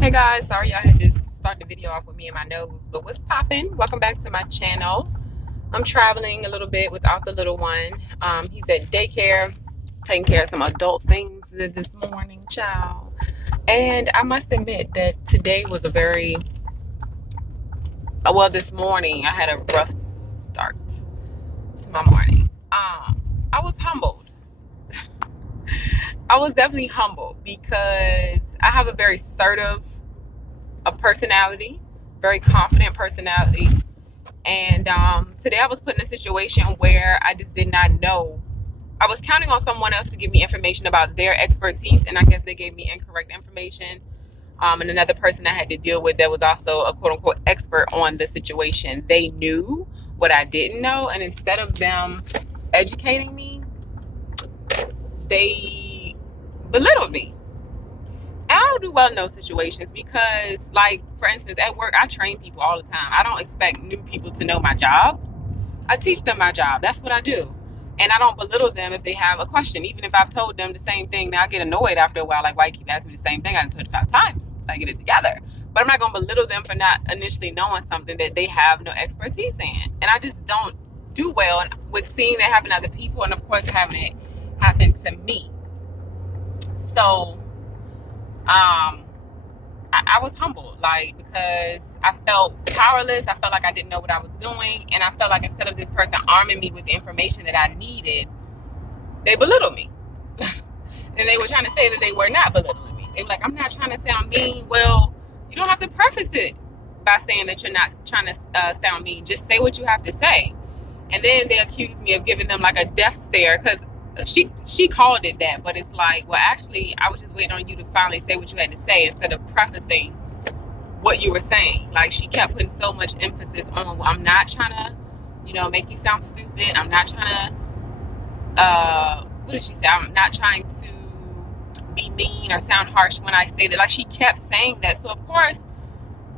Hey guys, sorry I had to start the video off with me and my nose, but what's poppin'? Welcome back to my channel. I'm traveling a little bit without the little one. He's at daycare, taking care of some adult things this morning, child. And I must admit that today was a very, this morning I had a rough start to my morning. I was humbled. I was definitely humbled because I have a very assertive a personality, very confident personality. And today I was put in a situation where I just did not know. I was counting on someone else to give me information about their expertise, and I guess they gave me incorrect information. And another person I had to deal with that was also a quote unquote expert on the situation. They knew what I didn't know, and instead of them educating me, they belittled me. I don't do well in those situations because, like, for instance, at work, I train people all the time. I don't expect new people to know my job. I teach them my job. That's what I do. And I don't belittle them if they have a question, even if I've told them the same thing. Now I get annoyed after a while, like, why you keep asking me the same thing? I done told you 5 times. I get it together. But I'm not going to belittle them for not initially knowing something that they have no expertise in. And I just don't do well with seeing that happen to other people, and of course having it happen to me. So I was humbled, like, because I felt powerless. I felt like I didn't know what I was doing. And I felt like instead of this person arming me with the information that I needed, they belittled me. And they were trying to say that they were not belittling me. They were like, I'm not trying to sound mean. Well, you don't have to preface it by saying that you're not trying to sound mean. Just say what you have to say. And then they accused me of giving them like a death stare because she called it that, but it's like, well, actually, I was just waiting on you to finally say what you had to say instead of prefacing what you were saying. Like, she kept putting so much emphasis on, well, I'm not trying to, make you sound stupid. I'm not trying to, what did she say? I'm not trying to be mean or sound harsh when I say that. Like, she kept saying that. So, of course,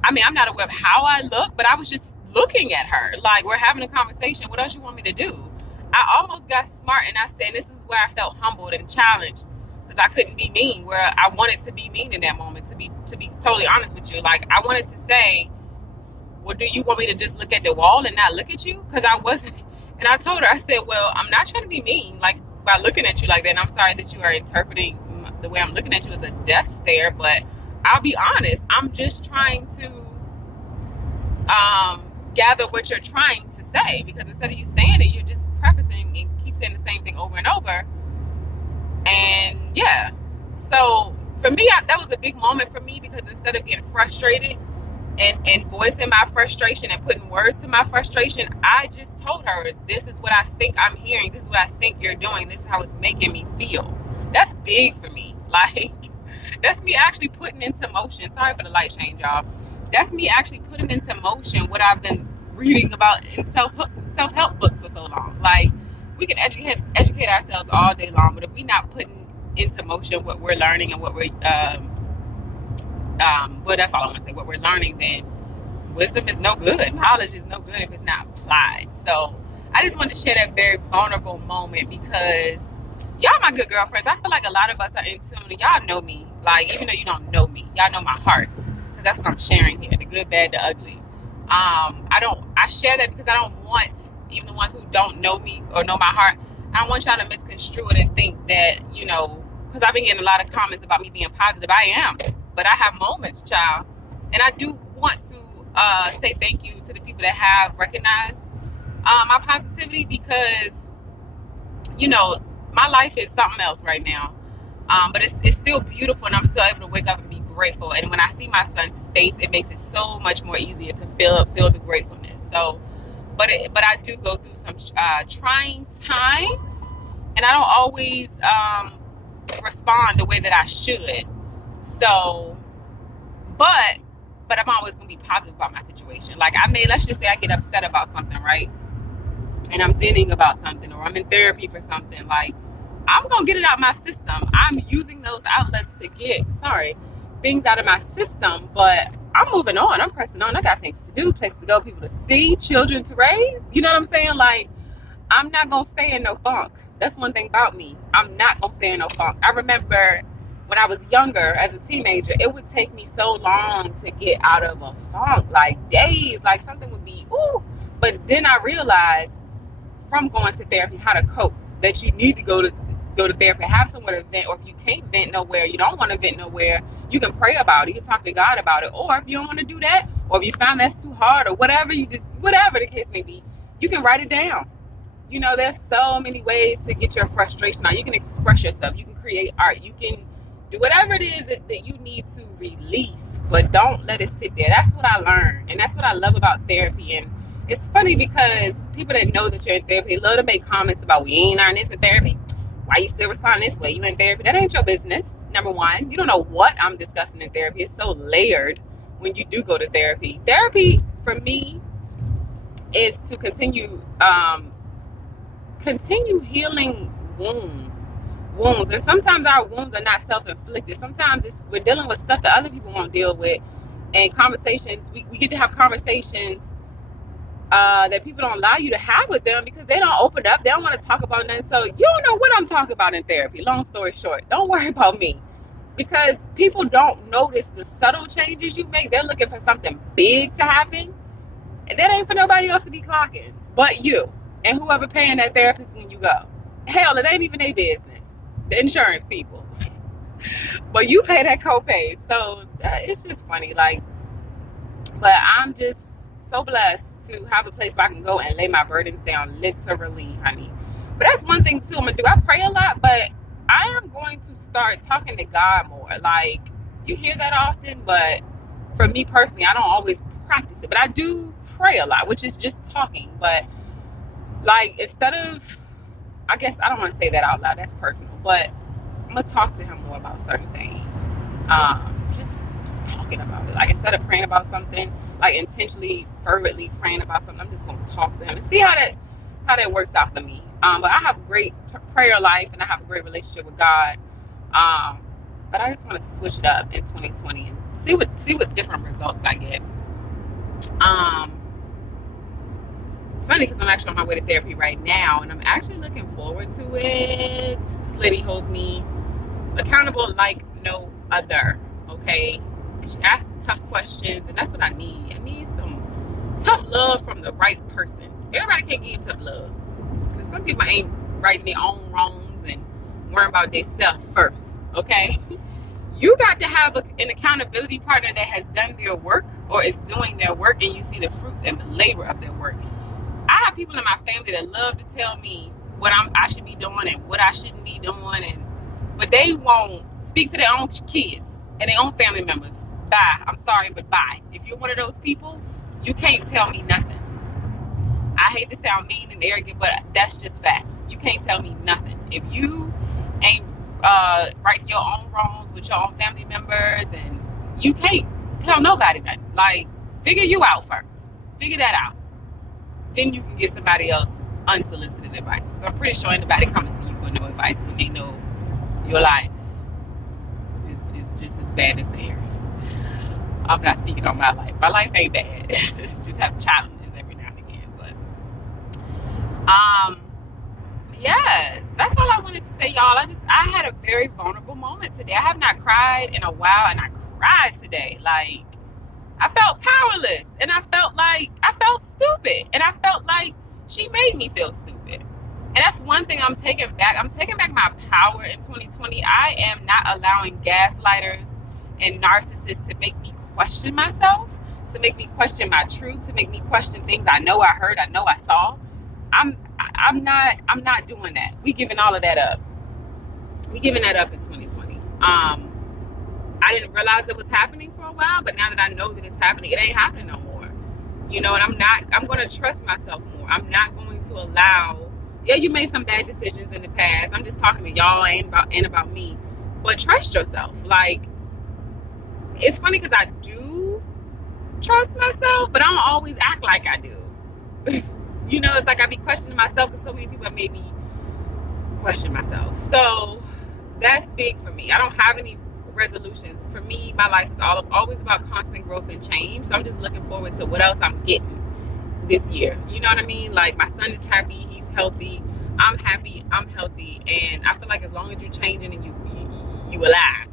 I'm not aware of how I look, but I was just looking at her. Like, we're having a conversation. What else you want me to do? I almost got smart and I said, this is where I felt humbled and challenged because I couldn't be mean where I wanted to be mean in that moment, to be totally honest with you. Like, I wanted to say, well, do you want me to just look at the wall and not look at you? Because I wasn't. And I told her, I said, well, I'm not trying to be mean, like, by looking at you like that. And I'm sorry that you are interpreting the way I'm looking at you as a death stare, but I'll be honest. I'm just trying to gather what you're trying to say, because instead of you saying it, you're just prefacing and keep saying the same thing over and over. And yeah, so for me, that was a big moment for me, because instead of getting frustrated and voicing my frustration and putting words to my frustration, I just told her, this is what I think I'm hearing, this is what I think you're doing, this is how it's making me feel. That's big for me. Like, that's me actually putting into motion. Sorry for the light change, y'all. That's me actually putting into motion what I've been reading about in self-help books for so long. Like, we can educate ourselves all day long, but if we're not putting into motion what we're learning and what we're well, that's all I want to say, what we're learning, then wisdom is no good. Knowledge is no good if it's not applied. So I just wanted to share that very vulnerable moment, because y'all my good girlfriends. I feel like a lot of us are in tune. Y'all know me. Like, even though you don't know me, y'all know my heart, because that's what I'm sharing here, the good, bad, the ugly. I share that because I don't want, even the ones who don't know me or know my heart, I don't want y'all to misconstrue it and think that, because I've been getting a lot of comments about me being positive. I am, but I have moments, child. And I do want to say thank you to the people that have recognized my positivity, because, my life is something else right now. But it's still beautiful, and I'm still able to wake up and be grateful. And when I see my son's face, it makes it so much more easier to feel the gratefulness. So, but I do go through some trying times, and I don't always respond the way that I should. So, but I'm always gonna be positive about my situation. Like, let's just say I get upset about something, right? And I'm venting about something, or I'm in therapy for something. Like, I'm gonna get it out of my system. I'm using those outlets to get things out of my system, but I'm moving on. I'm pressing on. I got things to do, places to go, people to see, children to raise. You know what I'm saying? Like, I'm not gonna stay in no funk. That's one thing about me. I'm not gonna stay in no funk. I remember when I was younger, as a teenager, it would take me so long to get out of a funk, like days, like something would be, ooh. But then I realized from going to therapy how to cope, that you need to go to therapy, have somewhere to vent, or if you can't vent nowhere, you don't want to vent nowhere, you can pray about it, you can talk to God about it, or if you don't want to do that, or if you find that's too hard, or whatever whatever the case may be, you can write it down. You know, there's so many ways to get your frustration out. You can express yourself, you can create art, you can do whatever it is that you need to release, but don't let it sit there. That's what I learned, and that's what I love about therapy. And it's funny because people that know that you're in therapy love to make comments about, we ain't learning this in therapy. Why you still responding this way? You in therapy? That ain't your business. Number one, you don't know what I'm discussing in therapy. It's so layered when you do go to therapy. Therapy for me is to continue healing wounds. And sometimes our wounds are not self-inflicted. Sometimes we're dealing with stuff that other people won't deal with. And conversations, we get to have conversations that people don't allow you to have with them because they don't open up. They don't want to talk about nothing. So you don't know what I'm talking about in therapy. Long story short, don't worry about me, because people don't notice the subtle changes you make. They're looking for something big to happen, and that ain't for nobody else to be clocking but you and whoever paying that therapist when you go. Hell, it ain't even their business. The insurance people. But you pay that copay. So it's just funny. But I'm just so blessed to have a place where I can go and lay my burdens down, literally, honey. But that's one thing too I'm gonna do. I pray a lot, but I am going to start talking to God more. Like, you hear that often, but for me personally, I don't always practice it. But I do pray a lot, which is just talking. But like, instead of, I guess I don't want to say that out loud, that's personal, but I'm gonna talk to him more about certain things. Just talking about it. Like, instead of praying about something, like intentionally, fervently praying about something, I'm just gonna talk to him and see how that works out for me. But I have a great prayer life and I have a great relationship with God. But I just want to switch it up in 2020 and see what different results I get. Funny because I'm actually on my way to therapy right now, and I'm actually looking forward to it. This lady holds me accountable like no other. Okay, and she asks tough questions, and that's what I need. I need some tough love from the right person. Everybody can't give you tough love, because some people ain't righting their own wrongs and worrying about themselves first. Okay, you got to have an accountability partner that has done their work or is doing their work, and you see the fruits and the labor of their work. I have people in my family that love to tell me what I should be doing and what I shouldn't be doing, but they won't speak to their own kids and their own family members. Bye. I'm sorry, but bye. If you're one of those people, you can't tell me nothing. I hate to sound mean and arrogant, but that's just facts. You can't tell me nothing. If you ain't righting your own wrongs with your own family members, and you can't tell nobody nothing. Like, figure you out first. Figure that out. Then you can get somebody else unsolicited advice. So I'm pretty sure anybody coming to you for no advice when they know your life is just as bad as theirs. I'm not speaking on my life. My life ain't bad. Just have challenges every now and again. But yes, that's all I wanted to say, y'all. I had a very vulnerable moment today. I have not cried in a while, and I cried today. Like, I felt powerless, and I felt stupid, and I felt like she made me feel stupid. And that's one thing I'm taking back. I'm taking back my power in 2020. I am not allowing gaslighters and narcissists to make me question myself, to make me question my truth, to make me question things I know I heard, I know I saw. I'm not doing that. We giving all of that up. We giving that up in 2020. I didn't realize it was happening for a while, but now that I know that it's happening, it ain't happening no more. You know, and I'm going to trust myself more. I'm not going to allow, yeah, you made some bad decisions in the past. I'm just talking to y'all, ain't about me. But trust yourself. Like, it's funny because I do trust myself, but I don't always act like I do. You know, it's like I be questioning myself because so many people have made me question myself. So that's big for me. I don't have any resolutions. For me, my life is always about constant growth and change. So I'm just looking forward to what else I'm getting this year. You know what I mean? Like, my son is happy, he's healthy, I'm happy, I'm healthy, and I feel like as long as you're changing and you alive,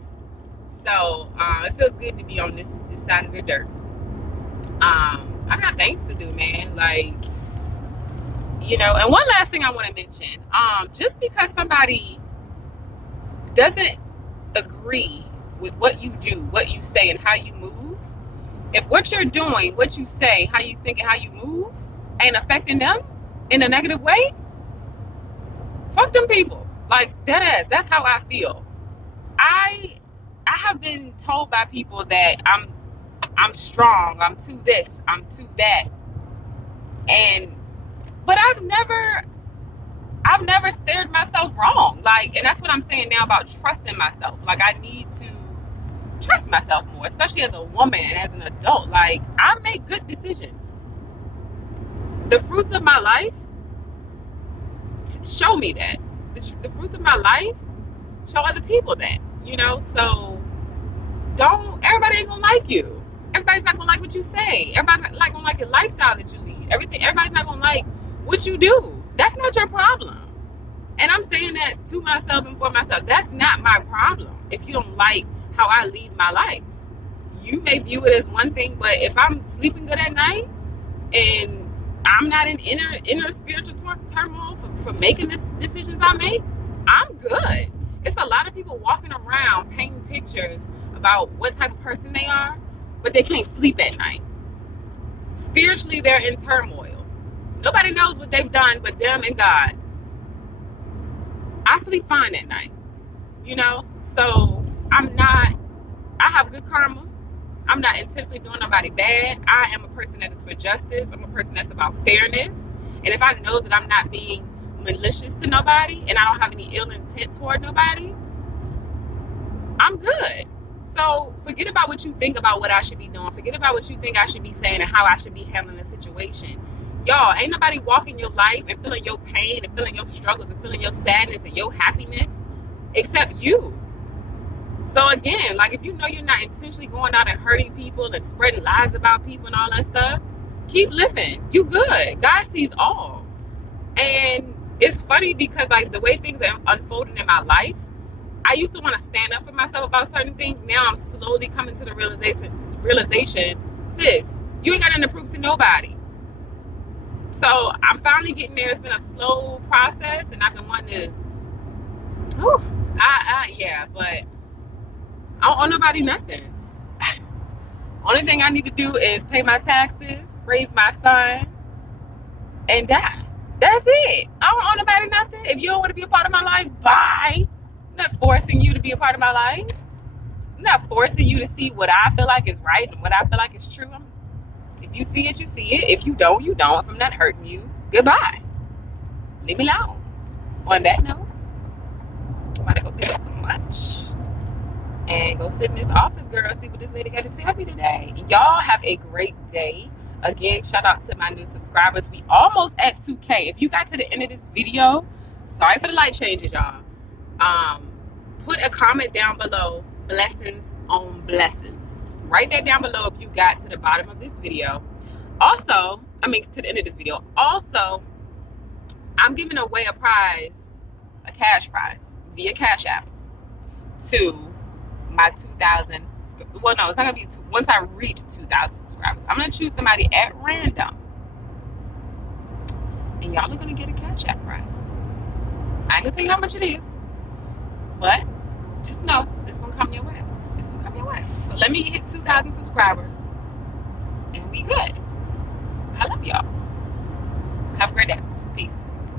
So it feels good to be on this side of the dirt. I got things to do, man. Like, you know, and one last thing I want to mention, just because somebody doesn't agree with what you do, what you say, and how you move, if what you're doing, what you say, how you think, and how you move ain't affecting them in a negative way, fuck them people. Like, dead ass. That's how I feel. I have been told by people that I'm strong, I'm too this, I'm too that. But I've never steered myself wrong. Like, and that's what I'm saying now about trusting myself. Like, I need to trust myself more, especially as a woman and as an adult. Like, I make good decisions. The fruits of my life show me that. The fruits of my life show other people that, you know. So everybody ain't gonna like you. Everybody's not gonna like what you say. Everybody's not gonna like your lifestyle that you lead. Everybody's not gonna like what you do. That's not your problem. And I'm saying that to myself and for myself. That's not my problem. If you don't like how I lead my life, you may view it as one thing, but if I'm sleeping good at night and I'm not in inner spiritual turmoil for making the decisions I make, I'm good. It's a lot of people walking around painting pictures about what type of person they are, but they can't sleep at night. Spiritually, they're in turmoil. Nobody knows what they've done but them and God. I sleep fine at night, you know? So I have good karma. I'm not intentionally doing nobody bad. I am a person that is for justice. I'm a person that's about fairness. And if I know that I'm not being malicious to nobody and I don't have any ill intent toward nobody, I'm good. So forget about what you think about what I should be doing. Forget about what you think I should be saying and how I should be handling the situation. Y'all, ain't nobody walking your life and feeling your pain and feeling your struggles and feeling your sadness and your happiness except you. So again, like, if you know you're not intentionally going out and hurting people and spreading lies about people and all that stuff, keep living. You good. God sees all. And it's funny because, like, the way things are unfolding in my life, I used to want to stand up for myself about certain things. Now I'm slowly coming to the realization, sis, you ain't got nothing to prove to nobody. So I'm finally getting there. It's been a slow process, and I've been wanting to, but I don't owe nobody nothing. Only thing I need to do is pay my taxes, raise my son, and die. That's it. I don't owe nobody nothing. If you don't want to be a part of my life, bye. I'm not forcing you to be a part of my life. I'm not forcing you to see what I feel like is right and what I feel like is true. If you see it, you see it. If you don't, you don't. If I'm not hurting you, goodbye. Leave me alone. On that note, I'm about to go pick up some lunch and go sit in this office, girl, see what this lady got to tell me today. Y'all have a great day. Again, shout out to my new subscribers. We almost at 2K. If you got to the end of this video, sorry for the light changes, y'all. Put a comment down below, blessings on blessings. Write that down below if you got to the bottom of this video. Also, to the end of this video. Also, I'm giving away a cash prize via Cash App to my 2,000. Well, no, it's not gonna be once I reach 2,000 subscribers. I'm gonna choose somebody at random, and y'all are gonna get a Cash App prize. I ain't gonna tell you how much it is, but just know it's gonna come your way. It's gonna come your way. So let me hit 2,000 subscribers, and we good.